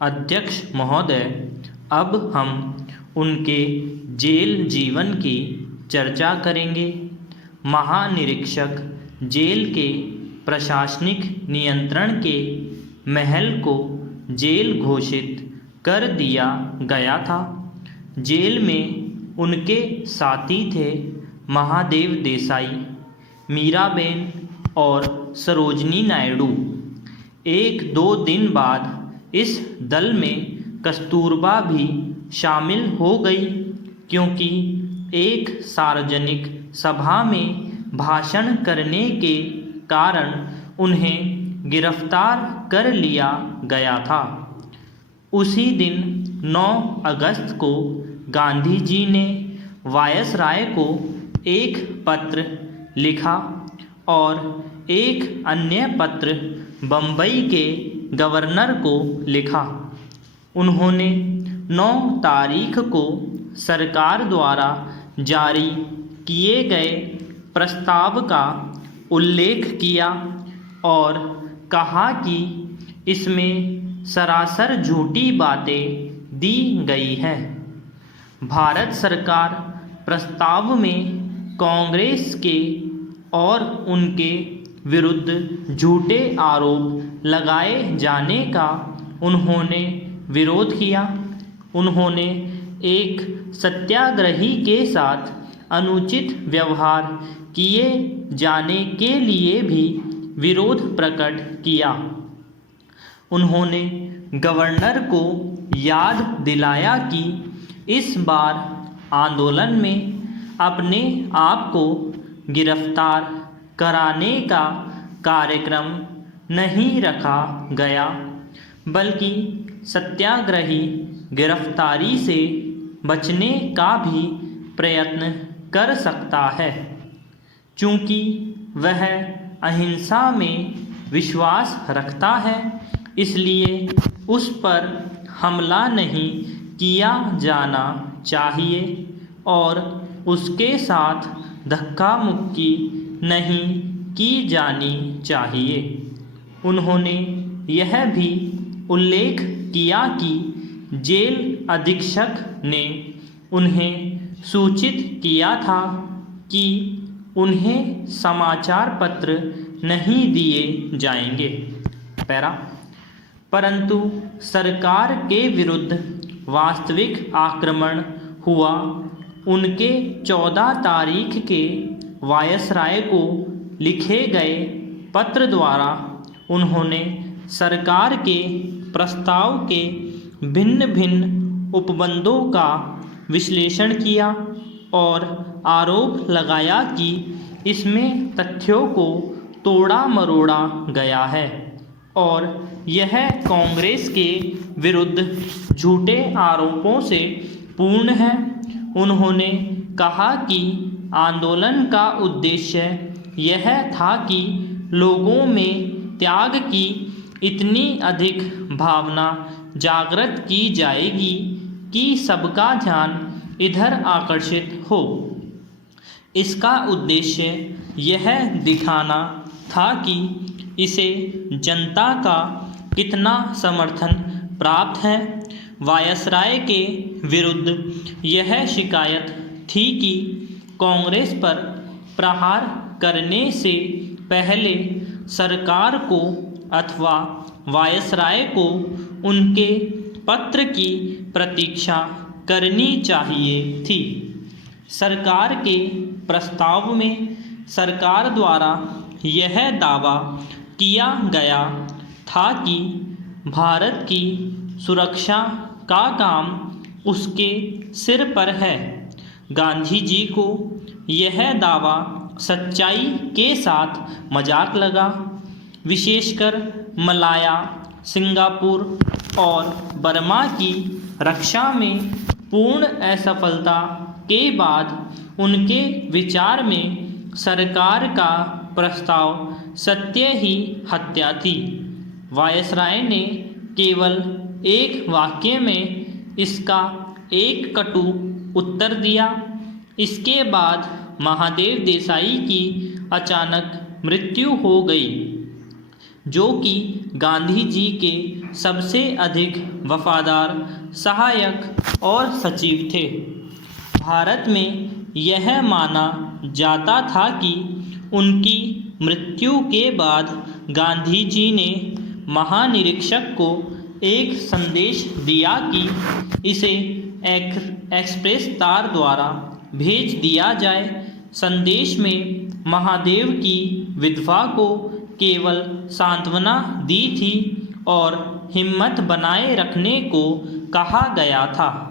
अध्यक्ष महोदय, अब हम उनके जेल जीवन की चर्चा करेंगे। महानिरीक्षक जेल के प्रशासनिक नियंत्रण के महल को जेल घोषित कर दिया गया था। जेल में उनके साथी थे महादेव देसाई, मीराबेन और सरोजनी नायडू। 1-2 दिन बाद इस दल में कस्तूरबा भी शामिल हो गई, क्योंकि एक सार्वजनिक सभा में भाषण करने के कारण उन्हें गिरफ्तार कर लिया गया था। उसी दिन 9 अगस्त को गांधी जी ने वायसराय को एक पत्र लिखा और एक अन्य पत्र बम्बई के गवर्नर को लिखा। उन्होंने 9 तारीख को सरकार द्वारा जारी किए गए प्रस्ताव का उल्लेख किया और कहा कि इसमें सरासर झूठी बातें दी गई हैं। भारत सरकार प्रस्ताव में कांग्रेस के और उनके विरुद्ध झूठे आरोप लगाए जाने का उन्होंने विरोध किया। उन्होंने एक सत्याग्रही के साथ अनुचित व्यवहार किए जाने के लिए भी विरोध प्रकट किया। उन्होंने गवर्नर को याद दिलाया कि इस बार आंदोलन में अपने आप को गिरफ्तार कराने का कार्यक्रम नहीं रखा गया, बल्कि सत्याग्रही गिरफ्तारी से बचने का भी प्रयत्न कर सकता है। चूँकि वह अहिंसा में विश्वास रखता है, इसलिए उस पर हमला नहीं किया जाना चाहिए और उसके साथ धक्का मुक्की नहीं की जानी चाहिए। उन्होंने यह भी उल्लेख किया कि जेल अधीक्षक ने उन्हें सूचित किया था कि उन्हें समाचार पत्र नहीं दिए जाएंगे। परंतु सरकार के विरुद्ध वास्तविक आक्रमण हुआ। उनके 14 तारीख के वायसराय को लिखे गए पत्र द्वारा उन्होंने सरकार के प्रस्ताव के भिन्न भिन्न उपबंधों का विश्लेषण किया और आरोप लगाया कि इसमें तथ्यों को तोड़ा मरोड़ा गया है और यह कांग्रेस के विरुद्ध झूठे आरोपों से पूर्ण है। उन्होंने कहा कि आंदोलन का उद्देश्य यह था कि लोगों में त्याग की इतनी अधिक भावना जागृत की जाएगी कि सबका ध्यान इधर आकर्षित हो। इसका उद्देश्य यह दिखाना था कि इसे जनता का कितना समर्थन प्राप्त है। वायसराय के विरुद्ध यह शिकायत थी कि कांग्रेस पर प्रहार करने से पहले सरकार को अथवा वायसराय को उनके पत्र की प्रतीक्षा करनी चाहिए थी। सरकार के प्रस्ताव में सरकार द्वारा यह दावा किया गया था कि भारत की सुरक्षा का काम उसके सिर पर है। गांधी जी को यह दावा सच्चाई के साथ मजाक लगा। विशेषकर मलाया, सिंगापुर और बर्मा की रक्षा में पूर्ण असफलता के बाद उनके विचार में सरकार का प्रस्ताव सत्य ही हत्या थी। वायसराय ने केवल एक वाक्य में इसका एक कटु उत्तर दिया। इसके बाद महादेव देसाई की अचानक मृत्यु हो गई, जो कि गांधी जी के सबसे अधिक वफादार सहायक और सचिव थे। भारत में यह माना जाता था कि उनकी मृत्यु के बाद गांधी जी ने महानिरीक्षक को एक संदेश दिया कि इसे एक्सप्रेस तार द्वारा भेज दिया जाए। संदेश में महादेव की विधवा को केवल सांत्वना दी थी और हिम्मत बनाए रखने को कहा गया था।